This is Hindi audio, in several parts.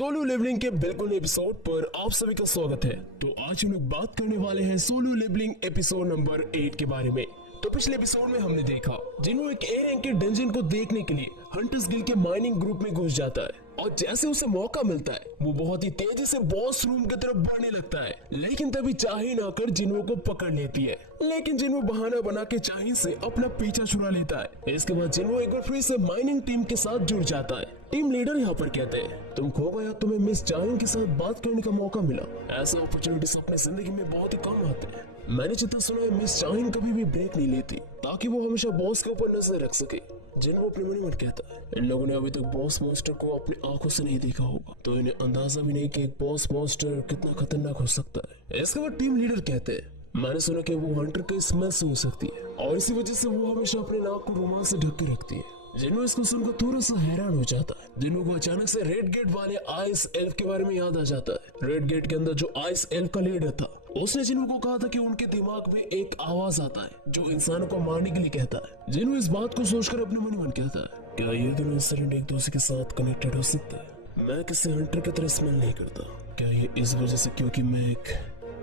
सोलो लेवलिंग के बिल्कुल नए एपिसोड पर आप सभी का स्वागत है। तो आज हम लोग बात करने वाले हैं सोलो लेवलिंग एपिसोड नंबर 8 के बारे में। तो पिछले एपिसोड में हमने देखा जिन्हों एक ए रैंक के डंजन को देखने के लिए हंटर्स गिल्ड के माइनिंग ग्रुप में घुस जाता है और जैसे उसे मौका मिलता है वो बहुत ही तेजी से बॉस रूम की तरफ बढ़ने लगता है, लेकिन तभी चाही ना कर जिन्हों को पकड़ लेती है। लेकिन जिन्हों बहाना बना के चाही से अपना पीछा छुड़ा लेता है। इसके बाद जिन्हों एक बार फिर से माइनिंग टीम के साथ जुड़ जाता है। टीम लीडर यहाँ पर कहते हैं तुम खो गया, तुम्हें मिस चाही के साथ बात करने का मौका मिला। ऐसे अपॉर्चुनिटीज अपनी जिंदगी में बहुत ही कम आते हैं। मैंने जितना सुना है मिस चाही कभी भी ब्रेक नहीं लेती ताकि वो हमेशा बॉस के ऊपर नजर रख सके। जिन्हों अपने मन में कहता है इन लोगों ने अभी तक बॉस मॉन्स्टर को अपनी आंखों से नहीं देखा होगा, तो इन्हें अंदाजा भी नहीं कि एक बॉस मॉन्स्टर कितना खतरनाक हो सकता है। इसके बाद टीम लीडर कहते हैं मैंने सुना कि वो हंटर के स्मेल से हो सकती है और इसी वजह से वो हमेशा अपने नाक को रुमाल से ढक के रखती है। जिन्हों इसको सुनकर थोड़ा सा हैरान हो जाता है। जिन्हों को अचानक से रेड गेट वाले आइस एल्फ के बारे में याद आ जाता है। रेड गेट के अंदर जो आइस एल्फ का लीडर था उसने जिन्हों को कहा था कि उनके दिमाग में एक आवाज आता है जो इंसानों को मारने के लिए कहता है। जिन्हों इस बात को सोचकर अपने मन ही मन कहता है क्या ये दोनों इंसिडेंट एक दूसरे के साथ कनेक्टेड हो सकता है। मैं किसी हंटर की तरह स्मेल नहीं करता। क्या ये इस वजह से क्योंकि मैं एक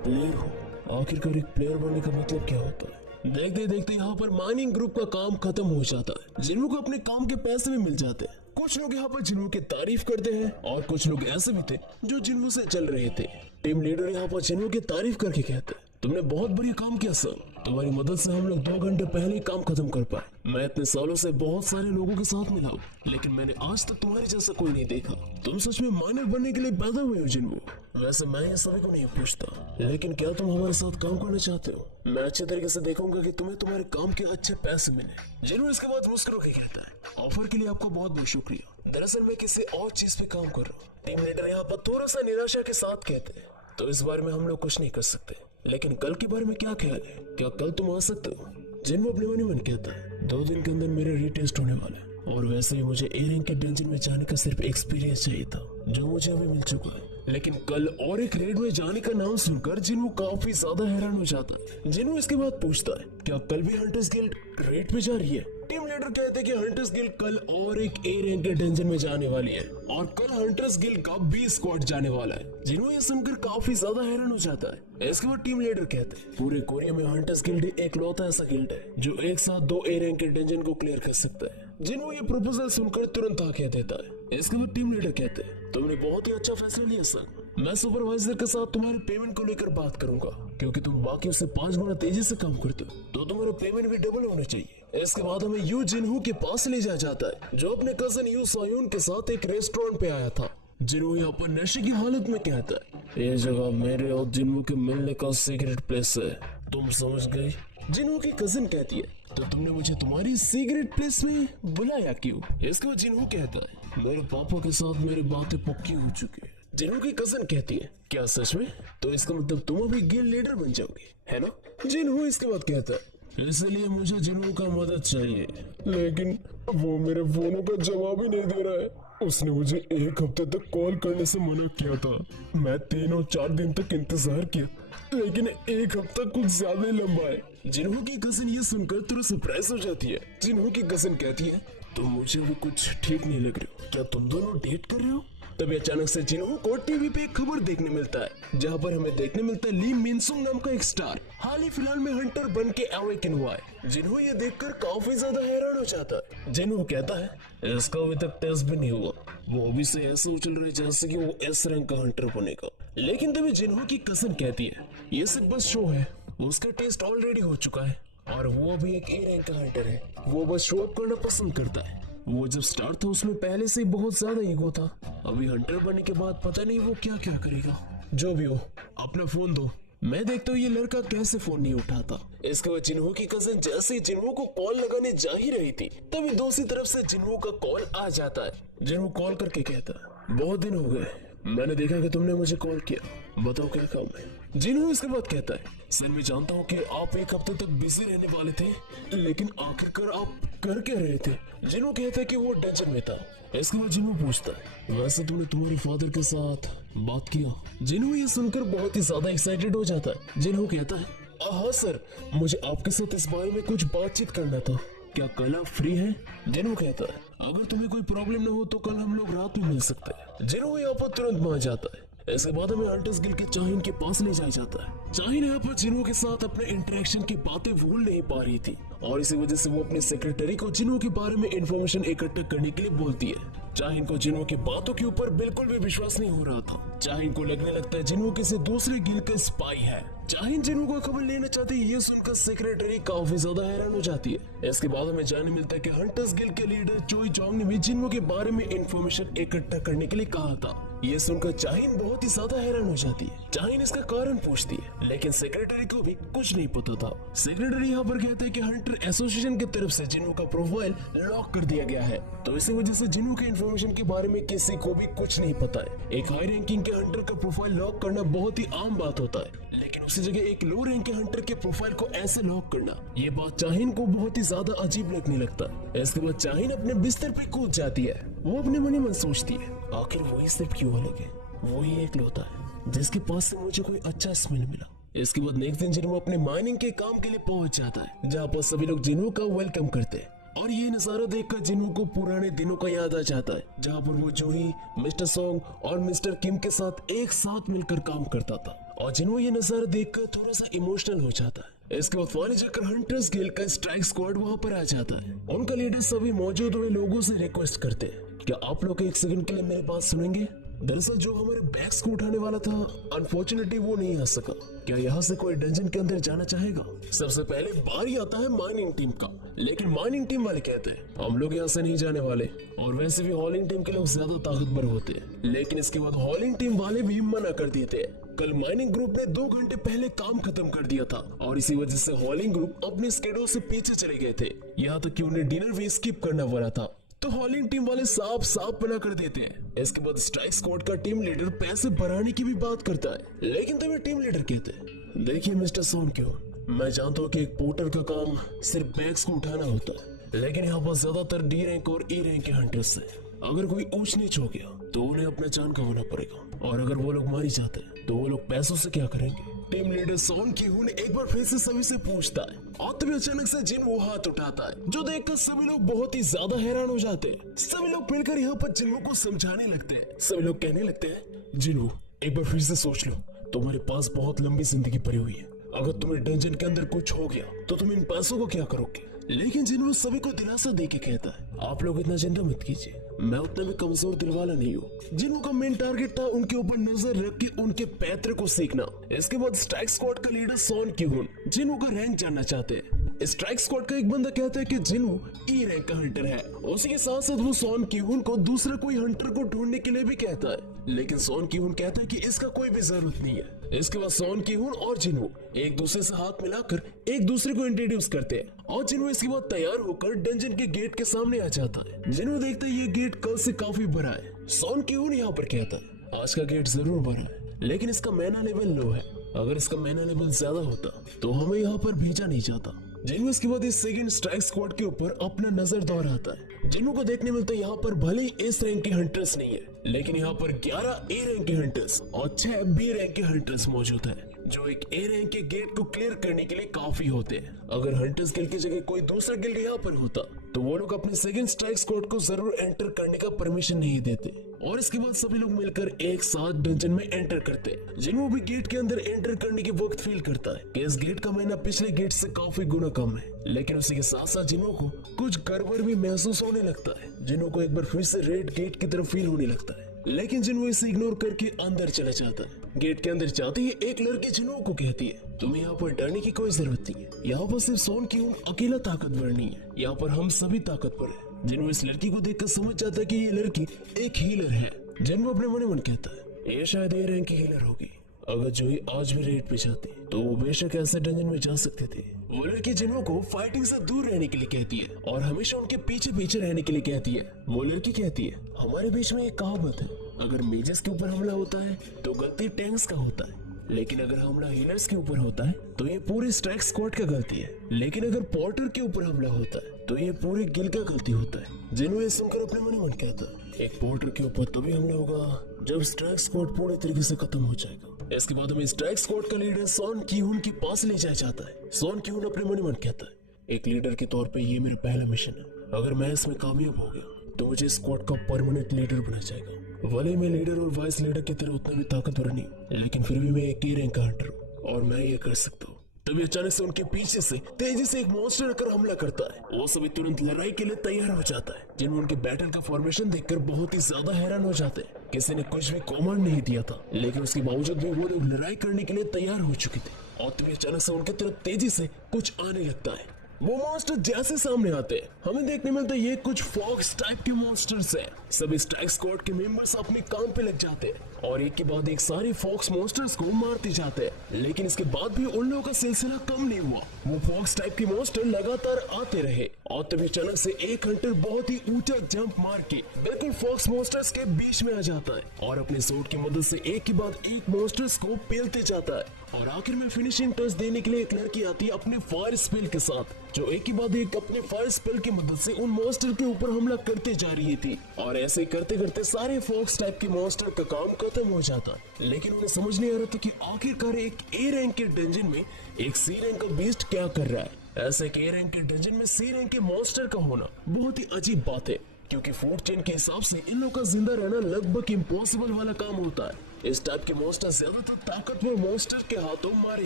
प्लेयर हूँ? आखिरकार एक प्लेयर बनने का मतलब क्या होता है? देखते देखते यहाँ पर माइनिंग ग्रुप का काम खत्म हो जाता है। जिन्हों को अपने काम के पैसे भी मिल जाते हैं। कुछ लोग यहाँ पर जिन्हों की तारीफ करते हैं और कुछ लोग ऐसे भी थे जो जिन्हों से चल रहे थे। टीम लीडर यहाँ पर जिन्हों की तारीफ करके कहते हैं तुमने बहुत बढ़िया काम किया सर, तुम्हारी मदद से हम लोग 2 घंटे पहले ही काम खत्म कर पाए। मैं इतने सालों से बहुत सारे लोगों के साथ मिला हूँ लेकिन मैंने आज तक तुम्हारे जैसा कोई नहीं देखा। तुम सच में माइनर बनने के लिए पैदा हुए हो जिन्हों। वैसे मैं ये सभी को नहीं पूछता, लेकिन क्या तुम हमारे साथ काम करना चाहते हो? मैं अच्छे तरीके से देखूंगा कि तुम्हें तुम्हारे काम के अच्छे पैसे मिले। जिन्हों इसके बाद मुस्कुरा के कहता है ऑफर के लिए आपका बहुत बहुत शुक्रिया, दरअसल मैं किसी और चीज पे काम कर रहा हूँ। टीम लीडर यहाँ पर थोड़ा सा निराशा के साथ कहते हैं तो इस बारे में हम लोग कुछ नहीं कर सकते, लेकिन कल के बारे में क्या ख्याल है? क्या कल तुम आ सकते हो? जिन्हों अपने मन ही मन कहता है 2 दिन के अंदर मेरे रीटेस्ट होने वाला है और वैसे ही मुझे ए रैंक के डंजन में जाने का सिर्फ एक्सपीरियंस चाहिए था जो मुझे अभी मिल चुका है। लेकिन कल और एक रेड में जाने का नाम सुनकर जिन्हों काफी ज्यादा हैरान हो जाता है। जिन्हों इसके बाद पूछता है क्या कल भी हंटर्स गिल्ड रेड पे जा रही है? टीम लीडर कहते हैं कि हंटर्स गिल्ड कल और एक ए रैंक के डंजन में जाने वाली है और कल हंटर्स गिल्ड का B स्क्वाड जाने वाला है। जिन्हों ये सुनकर काफी ज्यादा हैरान हो जाता है। इसके बाद टीम लीडर कहते हैं पूरे कोरिया में हंटर्स गिल्ड एक लौता ऐसा गिल्ड है जो एक साथ 2 ए रैंक के डंजन को क्लियर कर सकता है। जिन्हों ये प्रपोजल सुनकर तुरंत हाँ कह देता है। इसके बाद टीम लीडर कहते हैं तुमने बहुत ही अच्छा फैसला लिया सर, मैं सुपरवाइजर के साथ तुम्हारे पेमेंट को लेकर बात करूंगा क्योंकि तुम बाकी से 5 गुना तेजी से काम करते हो तो तुम्हारा पेमेंट भी डबल होना चाहिए। इसके बाद हमें यू जिन्हों के पास ले जाया जाता है जो अपने कजन यू सायून के साथ एक रेस्टोरेंट पे आया था। जिन्हों यहाँ पर नशे की हालत में कहता है ये जगह मेरे और जिन्हों के मिलने का सीक्रेट प्लेस है, तुम समझ गए? जिन्हों की कजिन कहती है तो तुमने मुझे तुम्हारी सीक्रेट प्लेस में बुलाया क्यों? इसके बाद जिन्हों कहता है मेरे पापा के साथ मेरी बातें पक्की हो चुकी है। जिन्हों की कजिन कहती है क्या सच में? तो इसका मतलब तुम अभी गिल्ड लीडर बन जाओगे है ना? जिन्हों इसके बाद कहता है इसलिए मुझे जिन्हों का मदद चाहिए, लेकिन वो मेरे फोनों का जवाब ही नहीं दे रहा है। उसने मुझे 1 हफ्ते तक कॉल करने से मना किया था। मैं 3 और 4 दिन तक इंतजार किया लेकिन 1 हफ्ता कुछ ज्यादा ही लंबा है। जिन्हों की कजिन ये सुनकर थोड़ा सरप्राइज हो जाती है। जिन्हों की कजिन कहती है तो मुझे भी कुछ ठीक नहीं लग रही हो, क्या तुम दोनों डेट कर रहे हो? तभी अचानक से जिन्हों को टीवी पे एक खबर देखने मिलता है जहाँ पर हमें देखने मिलता है ली मिनसुंग नाम का एक स्टार हाल ही फिलहाल में हंटर बन के अवेकन हुआ है। जिन्हों ये देखकर काफी ज्यादा हैरान हो जाता है। जिन्हों कहता है इसका अभी तक टेस्ट भी नहीं हुआ, वो अभी से ऐसे उछल रहे जैसे कि वो S रैंक का हंटर बनेगा। लेकिन तभी जिन्हों की कजिन कहती है ये सिर्फ बस शो है, उसका टेस्ट ऑलरेडी हो चुका है और वो अभी एक A रैंक का हंटर है, वो बस शो अप करना पसंद करता है। वो जब स्टार्ट था उसमें पहले से ही बहुत ज्यादा ईगो था, अभी हंटर बनने के बाद पता नहीं वो क्या क्या करेगा। जो भी हो अपना फोन दो। मैं देखता हूँ ये लड़का कैसे फोन नहीं उठाता। इसके बाद जिन्हों की कजिन जैसे ही जिन्हों को कॉल लगाने जा ही रही थी तभी दूसरी तरफ से जिन्हों का कॉल आ जाता है। जिन्हों कॉल करके कहता है बहुत दिन हो गए, मैंने देखा कि तुमने मुझे कॉल किया, बताओ क्या काम है? जिन्हों इसके बाद कहता है सर मैं जानता हूँ कि आप 1 हफ्ते तक बिजी रहने वाले थे, लेकिन आखिरकार आप कर क्या रहे थे? जिन्हों कहता है कि वो डंजन में था। इसके बाद जिन्हों पूछता है वैसे तुमने तुम्हारे फादर के साथ बात किया? जिन्हों ये सुनकर बहुत ही ज्यादा एक्साइटेड हो जाता है। जिन्हों कहता है हाँ सर, मुझे आपके साथ इस बारे में कुछ बातचीत करना था, क्या कल आप फ्री हैं? जिन्हों कहता है अगर तुम्हें कोई प्रॉब्लम ना हो तो कल हम लोग रात में मिल सकते हैं। जिन्हों यहाँ पर तुरंत मान जाता है। इसके बाद हमें हंटर्स गिल्ड के चाहिन के पास ले जाया जाता है। चाहिन यहाँ पर जिन्हों के साथ अपने इंटरेक्शन की बातें भूल नहीं पा रही थी और इसी वजह से वो अपने सेक्रेटरी को जिन्हों के बारे में इंफॉर्मेशन इकट्ठा करने के लिए बोलती है। चाहिन को जिन्हों की बातों के ऊपर बिल्कुल भी विश्वास नहीं हो रहा था। चाहिन को लगने लगता है जिन्हों किसी दूसरे गिल्ड का स्पाई है। चाहिन जिन्हों को खबर लेना चाहती है, ये सुनकर सेक्रेटरी काफी ज्यादा हैरान हो जाती है। इसके बाद हमें जानने मिलता है कि हंटर्स गिल्ड के लीडर चोई जोंग ने भी जिन्हों के बारे में इंफॉर्मेशन इकट्ठा करने के लिए कहा था। ये सुनकर चाहिन बहुत ही ज्यादा हैरान हो जाती है। चाहिन इसका कारण पूछती है, लेकिन सेक्रेटरी को भी कुछ नहीं पता था। सेक्रेटरी यहाँ पर कहते हैं कि हंटर एसोसिएशन की तरफ से जिन्हों का प्रोफाइल लॉक कर दिया गया है, तो इसी वजह से जिन्हों के इंफॉर्मेशन के बारे में किसी को भी कुछ नहीं पता है। एक हाई रैंकिंग के हंटर का प्रोफाइल लॉक करना बहुत ही आम बात होता है, लेकिन उसी जगह एक लो रैंक के हंटर के प्रोफाइल को ऐसे लॉक करना, ये बात चाहिन को बहुत ही ज्यादा अजीब लगने लगता है। इसके बाद चाहिन अपने बिस्तर पे कूद जाती है। वो अपने मन ही मन सोचती है, आखिर वही सब क्यों अलग है, वही एक लौता है जिसके पास से मुझे कोई अच्छा स्मेल मिला। इसके बाद नेक्स्ट दिन जिन्हों अपने माइनिंग के काम के लिए पहुंच जाता है, जहाँ पर सभी लोग जिन्हों का वेलकम करते हैं। और ये नजारा देखकर जिन्हों को पुराने दिनों का याद आ जाता है, जहाँ पर वो जूही, मिस्टर सोंग और मिस्टर किम के साथ एक साथ मिलकर काम करता था। और जिन्हों ये नजारा देखकर थोड़ा सा इमोशनल हो जाता है। इसके बाद फाइनली जाकर हंटर्स गिल्ड का स्ट्राइक स्क्वाड वहाँ पर आ जाता है। उनका लीडर सभी मौजूद हुए लोगों से रिक्वेस्ट करते हैं, क्या आप लोग एक सेकंड के लिए मेरी बात सुनेंगे? दरअसल जो हमारे बैग्स को उठाने वाला था, अनफॉर्चुनेटली वो नहीं आ सका। क्या यहाँ से कोई डंजन के अंदर जाना चाहेगा? सबसे पहले बारी आता है माइनिंग टीम का, लेकिन माइनिंग टीम वाले कहते हैं हम लोग यहाँ से नहीं जाने वाले, और वैसे भी हॉलिंग टीम के लोग ज्यादा ताकतवर होते हैं। लेकिन इसके बाद हॉलिंग टीम वाले भी मना कर देते हैं। कल माइनिंग ग्रुप ने 2 घंटे पहले काम खत्म कर दिया था और इसी वजह से हॉलिंग ग्रुप अपने स्केड्यूल से पीछे चले गए थे। यहाँ तक कि उन्हें डिनर भी स्किप करना पड़ा था। तो हॉलिंग टीम वाले साफ साफ मना कर देते हैं। इसके बाद स्ट्राइक स्क्वाड का टीम लीडर पैसे बढ़ाने की भी बात करता है, लेकिन तभी टीम लीडर कहते हैं, देखिए मिस्टर सोन क्यों, मैं जानता हूँ कि एक पोर्टर का काम सिर्फ बैग्स को उठाना होता है, लेकिन यहाँ पर ज्यादातर डी रैंक और ई रैंक के हंटर्स हैं। अगर कोई ऊंच नीच हो गया तो उन्हें अपना जान गंवाना पड़ेगा, और अगर वो लोग मारी जाते हैं तो वो लोग पैसों से क्या करेंगे? टीम लीडर सोन की-हून एक बार फिर से सभी से पूछता है, और तभी अचानक से जिन वो हाथ उठाता है, जो देखकर सभी लोग बहुत ही ज्यादा हैरान हो जाते हैं। सभी लोग मिलकर यहाँ पर जिन्हों को समझाने लगते हैं। सभी लोग कहने लगते हैं, जिन्हों एक बार फिर से सोच लो, तुम्हारे पास बहुत लंबी जिंदगी पड़ी हुई है। अगर तुम्हें डंजन के अंदर कुछ हो गया तो तुम इन पैसों को क्या करोगे? लेकिन जिन्हों सभी को दिलासा देके कहता है, आप लोग इतना चिंता मत कीजिए, मैं उतना भी कमजोर दिल वाला नहीं हूँ। जिन्हों का मेन टारगेट था उनके ऊपर नजर रख के उनके पैतरे को सीखना। इसके बाद स्ट्राइक स्क्वाड का लीडर सोन की-हून जिन्हों का रैंक जानना चाहते हैं। स्ट्राइक स्क्वाड का एक बंदा कहता है कि जिन्हों ई रैंक का हंटर है। उसी के साथ साथ वो सोन की-हून को दूसरा कोई हंटर को ढूंढने के लिए भी कहता है, लेकिन सोन की-हून कहता है कि इसका कोई भी जरूरत नहीं है। इसके बाद सोन की-हून और जिन्हों एक दूसरे से हाथ मिलाकर एक दूसरे को इंट्रोड्यूस करते हैं, और जिन्हों इसके बाद तैयार होकर डंजन के गेट के सामने आ जाता है। जिन्हों देखता है ये गेट कल से काफी बड़ा है। सोन की-हून यहाँ पर कहता है, आज का गेट जरूर बड़ा है, लेकिन इसका मैना लेवल लो है। अगर इसका मैना लेवल ज्यादा होता तो हमें यहाँ पर भेजा नहीं जाता। जिन्हों इसके बाद इस सेकंड स्ट्राइक स्क्वाड के ऊपर अपना नजर दौड़ाता है। जिन्हों को देखने मिलता है यहाँ पर भले ही इस रैंक के हंटर्स नहीं है, लेकिन यहाँ पर 11 ए रैंक के हंटर्स और 6 बी रैंक के हंटर्स मौजूद हैं, जो एक ए रैंक के गेट को क्लियर करने के लिए काफी होते हैं। अगर हंटर्स गिल्ड की जगह कोई दूसरा गिल्ड यहाँ पर होता तो वो लोग अपने सेकंड स्ट्राइक स्क्वाड को जरूर एंटर करने का परमिशन नहीं देते। और इसके बाद सभी लोग मिलकर एक साथ डंजन में एंटर करते हैं। जिन्हों भी गेट के अंदर एंटर करने के वक्त फील करता है कि इस गेट का महीना पिछले गेट से काफी गुना कम है, लेकिन उसी के साथ साथ जिन्हों को कुछ गड़बड़ भी महसूस होने लगता है। जिन्हों को एक बार फिर से रेड गेट की तरफ फील होने लगता है, लेकिन जिन्हों इसे इग्नोर करके अंदर चला जाता है। गेट के अंदर जाते ही एक लड़की जिन्हों को कहती है, तुम्हें यहाँ पर डरने की कोई जरूरत नहीं है, यहाँ पर सिर्फ सोन की-हून अकेला ताकतवर नहीं है, यहाँ पर हम सभी ताकतवर हैं। जिन्हों इस लड़की को देखकर समझ जाता है कि ये लड़की एक हीलर है। जिन्हों अपने मन मन कहता है, ये शायद ए रैंक की हीलर होगी। अगर जूही आज भी रेड पे जाती तो वो बेशक ऐसे डंजन में जा सकते थे। वो लड़की जिन्हों को फाइटिंग से दूर रहने के लिए कहती है और हमेशा उनके पीछे पीछे रहने के लिए कहती है। वो लड़की कहती है, हमारे बीच में एक कहावत है, अगर मेजर्स के ऊपर हमला होता है तो गलती टैंक्स का होता है, लेकिन अगर हमला हीलर्स के ऊपर होता है तो ये पूरे स्ट्राइक स्क्वाड का गलती है, लेकिन अगर पोर्टर के ऊपर हमला होता है तो ये पूरे गिल्ड का गलती होता है। जिन्हों ये सुनकर अपने मन मन कहता है, एक पोर्टर के ऊपर तभी हमला होगा जब स्ट्राइक स्क्वाड पूरे तरीके से खत्म हो जाएगा। इसके बाद हमें स्ट्राइक स्क्वाड का लीडर सोन की-हून के पास ले जाया जाता है। सोन की-हून अपने मन मन कहता है, एक लीडर के तौर पे ये मेरा पहला मिशन है, अगर मैं इसमें कामयाब हो गया तो मुझे स्क्वाड का परमानेंट लीडर बना जाएगा। भले मैं लीडर और वाइस लीडर की तरह उतना भी ताकतवर नहीं, लेकिन फिर भी मैं एक ही रैंक का हंटर हूँ और मैं ये कर सकता हूँ। तभी अचानक से उनके पीछे से तेजी से एक मॉन्स्टर आकर हमला करता है। वो सभी तुरंत लड़ाई के लिए तैयार हो जाता है, जिनमें उनके बैटल का फॉर्मेशन देखकर बहुत ही ज्यादा हैरान हो जाते हैं। किसी ने कुछ भी कमांड नहीं दिया था, लेकिन उसके बावजूद भी वो लोग लड़ाई करने के लिए तैयार हो चुके थे। और तभी अचानक से उनकी तरफ तेजी से कुछ आने लगता है। वो मॉन्स्टर जैसे सामने आते हैं, हमें देखने मिलता है ये कुछ फॉक्स टाइप के मॉन्स्टर्स हैं। सभी स्ट्राइक स्क्वाड के मेंबर्स अपने काम पे लग जाते हैं और एक के बाद एक सारे फॉक्स मॉन्स्टर्स को मारते जाते हैं। लेकिन इसके बाद भी उन लोगों का सिलसिला कम नहीं हुआ। वो फॉक्स टाइप के मॉन्स्टर लगातार आते रहे और तभी अचानक से एक हंटर बहुत ही ऊंचा जंप मार के बिल्कुल फॉक्स मॉन्स्टर्स के बीच में आ जाता है और अपने स्वॉर्ड की मदद से एक के बाद एक मॉन्स्टर्स को पेलते जाता है। और आखिर में फिनिशिंग टच देने के लिए एक लड़की आती है अपने फायर स्पेल के साथ, जो एक के बाद एक अपने फायर स्पेल की मदद से उन मॉन्स्टर के ऊपर हमला करते जा रही थी। और ऐसे करते करते सारे फॉक्स टाइप के मॉन्स्टर का काम खत्म हो जाता है। लेकिन उन्हें समझ नहीं आ रहा था कि आखिरकार एक ए रैंक के डंजन में एक सी रैंक का बीस्ट क्या कर रहा है। ऐसे एक ए रैंक के डंजन में सी रैंक के मॉन्स्टर का होना बहुत ही अजीब बात है, क्योंकि फूड चेन के हिसाब से इन लोगों का जिंदा रहना लगभग इम्पॉसिबल वाला काम होता है। इस टाइप के मॉन्स्टर ज्यादातर ताकतवर मॉन्स्टर के हाथों मारे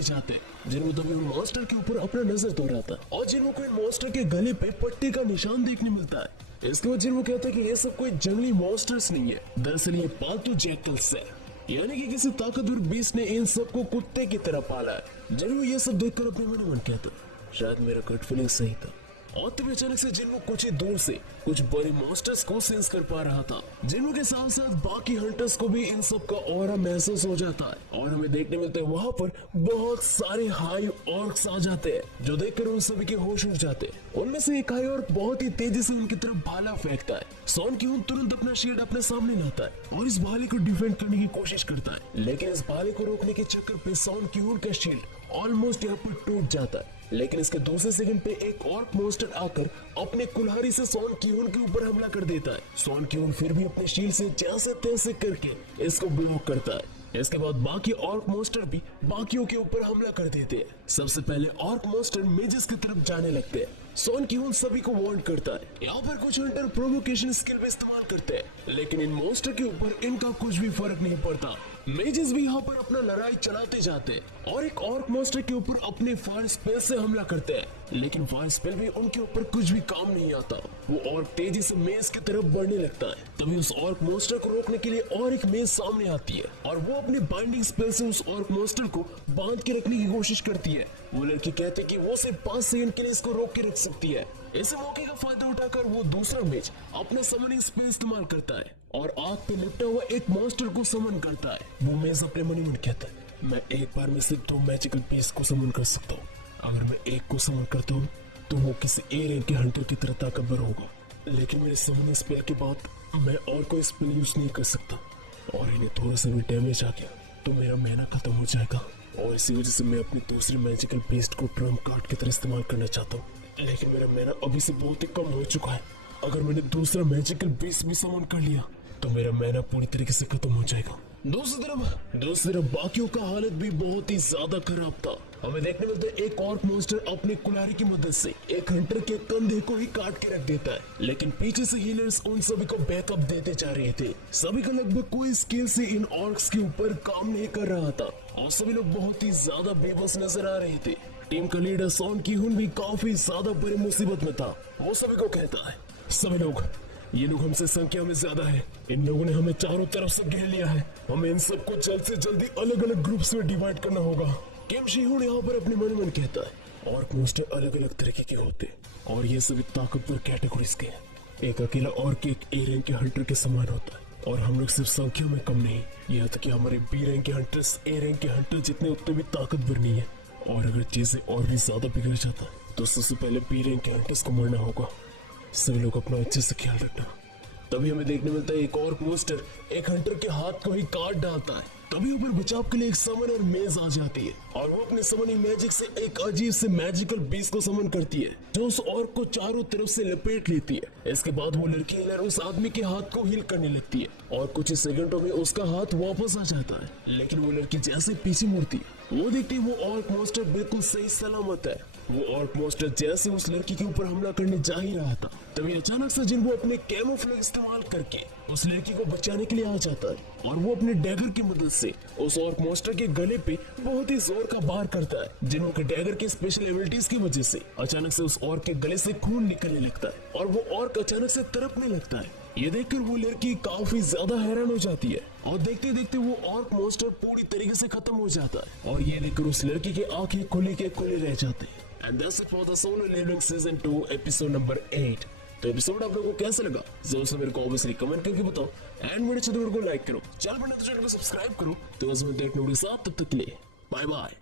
जाते हैं, जिनमें तभी उन मॉन्स्टर के ऊपर अपना नजर दौड़ाता है और जिनमें कोई मॉन्स्टर के गले पे पट्टी का निशान देखने मिलता है। इसके बाद जिनमें कहते हैं कि ये सब कोई जंगली मॉन्स्टर्स नहीं है, दरअसल ये पालतू जैकल्स है, यानी कि किसी ताकतवर बीस्ट ने इन सबको कुत्ते की तरह पाला है। जिनमें ये सब देखकर अपने मन कहता है शायद मेरा गट फीलिंग सही था। और तभी अचानक से जिन्नो कुछ ही दूर से कुछ बड़े मॉन्स्टर्स को सेंस कर पा रहा था, जिन्नो के साथ साथ बाकी हंटर्स को भी इन सब का ऑरा महसूस हो जाता है। और हमें देखने मिलते हैं वहाँ पर बहुत सारे हाई ऑर्क्स आ जाते हैं, जो देखकर उन सभी के होश उड़ जाते हैं। उनमें से एक हाई ऑर्क बहुत ही तेजी से उनकी तरफ भाला फेंकता है। सॉन की तुरंत अपना शील्ड अपने सामने लाता है और इस भाले को डिफेंड करने की कोशिश करता है, लेकिन इस भाले को रोकने के चक्कर पे सॉन की का शील्ड ऑलमोस्ट यहाँ पर टूट जाता है। लेकिन इसके दूसरे सेकंड पे एक और मॉन्स्टर आकर अपने कुल्हाड़ी से सॉन क्यून के ऊपर हमला कर देता है। सॉन क्यून फिर भी अपने शील्ड से जैसे तैसे करके इसको ब्लॉक करता है। इसके बाद बाकी ऑर्क मॉन्स्टर भी बाकियों के ऊपर हमला कर देते हैं। सबसे पहले ऑर्क मॉन्स्टर मेजेस की तरफ जाने लगते हैं। सॉन क्यून सभी को वार्न करता है। यहाँ पर कुछ हंटर प्रोवोकेशन स्किल भी इस्तेमाल करते हैं, लेकिन इन मॉन्स्टर के ऊपर इनका कुछ भी फर्क नहीं पड़ता। मेजेस भी यहाँ पर अपना लड़ाई चलाते जाते हैं और एक ऑर्क मॉन्स्टर के ऊपर अपने फायर स्पेल से हमला करते हैं, लेकिन फायर स्पेल भी उनके ऊपर कुछ भी काम नहीं आता। वो ऑर्क तेजी से मेज की तरफ बढ़ने लगता है। तभी उस ऑर्क मॉन्स्टर को रोकने के लिए और एक मेज सामने आती है और वो अपने बाइंडिंग स्पेल से उस ऑर्क मॉन्स्टर को बांध के रखने की कोशिश करती है। वो लड़की कहती है कि वो सिर्फ 5 सेकंड के लिए इसको रोक के रख सकती है। इस मौके का फायदा उठाकर वो दूसरा मेज अपने समनिंग स्पेल इस्तेमाल करता है और आग पे लिपटा हुआ एक मॉन्स्टर को समन करता है। वो मेज अपने मन ही मन कहता है मैं एक बार में सिर्फ 2 मैजिकल पीस को समन कर सकता हूँ। अगर मैं एक को समन करता हूँ तो वो किसी ए रैंक के हंटर की तरह ताकतवर होगा, लेकिन मेरे समनिंग स्पेल के बाद मैं और कोई स्पेल यूज नहीं कर सकता और इन्हें थोड़ा सा भी डैमेज आ गया तो मेरा मैना खत्म हो जाएगा। और इसी वजह से मैं अपने दूसरे मैजिकल पीस को ट्रम्प कार्ड की तरह इस्तेमाल करना चाहता हूँ, लेकिन मेरा मैना अभी से बहुत ही कम हो चुका है। अगर मैंने दूसरा मैजिकल पीस भी समन कर लिया तो मेरा मैना पूरी तरीके से खत्म हो जाएगा। दूसरी तरफ बाकियों का हालत भी बहुत ही ज्यादा खराब था। हमें देखने मिलता है एक और मॉन्स्टर अपनी कुल्हाड़ी की मदद से एक हंटर के कंधे को ही काट के रख देता है, लेकिन पीछे से हीलर्स उन सभी को बैकअप देते जा रहे थे। सभी का लगभग कोई स्किल से इन ऑर्क्स के ऊपर काम नहीं कर रहा था और सभी लोग बहुत ही ज्यादा बेबस नजर आ रहे थे। टीम का लीडर सॉन की हुन भी काफी ज्यादा बड़ी मुसीबत में था। वो सभी को कहता है सभी लोग, ये लोग हमसे संख्या में ज्यादा है, इन लोगों ने हमें चारों तरफ से घेर लिया है, हमें इन सबको जल्द से जल्दी अलग अलग ग्रुप्स में डिवाइड करना होगा। किम शी-हुन यहाँ पर अपने मन कहता है और मॉन्स्टर अलग अलग तरीके के होते हैं और ये सभी ताकतवर कैटेगरीज के हैं। एक अकेला और एक ए रैंक के हंटर के समान होता है और हम लोग सिर्फ संख्या में कम नहीं, यहाँ तक कि हमारे बी रैंक के हंटर्स ए रैंक के हंटर जितने उतने भी ताकतवर नहीं है। और अगर चीजें और भी ज्यादा बिगड़ जाता है तो सबसे पहले बी रैंक के हंटर्स को मरना होगा। सभी लोग अपना अच्छे से ख्याल रखना। तभी हमें देखने मिलता है एक और मॉन्स्टर एक हंटर के हाथ को ही काट डालता है। तभी ऊपर बचाव के लिए एक समनर मेज आ जाती है और वो अपने समनिंग मैजिक से एक अजीब से मैजिकल बीस्ट को समन करती है जो उस ऑर्क को चारों तरफ से लपेट लेती है। इसके बाद वो लड़की हीलर उस आदमी के हाथ को हील करने लगती है और कुछ ही सेकंडों में उसका हाथ वापस आ जाता है। लेकिन वो लड़की जैसे पीछे मुड़ती है वो देखती है वो ऑर्क मॉन्स्टर बिल्कुल सही सलामत है। वो ऑर्क मॉन्स्टर जैसे उस लड़की के ऊपर हमला करने जा ही रहा था तभी अचानक से जिन वो अपने कैमोफ्लेज इस्तेमाल करके उस लड़की को बचाने के लिए आ जाता है और वो अपने डैगर की मदद से उस ऑर्क मॉन्स्टर के गले पे बहुत ही जोर का वार करता है। जिन के डैगर के स्पेशल एबिलिटीज की वजह से अचानक से उस ऑर्क के गले से खून निकलने लगता है और वो ऑर्क अचानक से तड़पने लगता है। ये देखकर वो लड़की काफी ज्यादा हैरान हो जाती है और देखते देखते वो ऑर्क मॉन्स्टर पूरी तरीके से खत्म हो जाता है और ये देखकर उस लड़की की आंखें खुली के खुले रह जाते हैं। And that's it for the solo leveling season 2 episode number 8। तो एपिसोड आप लोगों को कैसा लगा जरूर से मेरे को ऑब्वियसली कमेंट करके बताओ एंड मेरे चैनल को लाइक करो, चैनल पर नए तो चैनल को सब्सक्राइब करो। तो आज मैं देखने के साथ तब तक के लिए बाय बाय।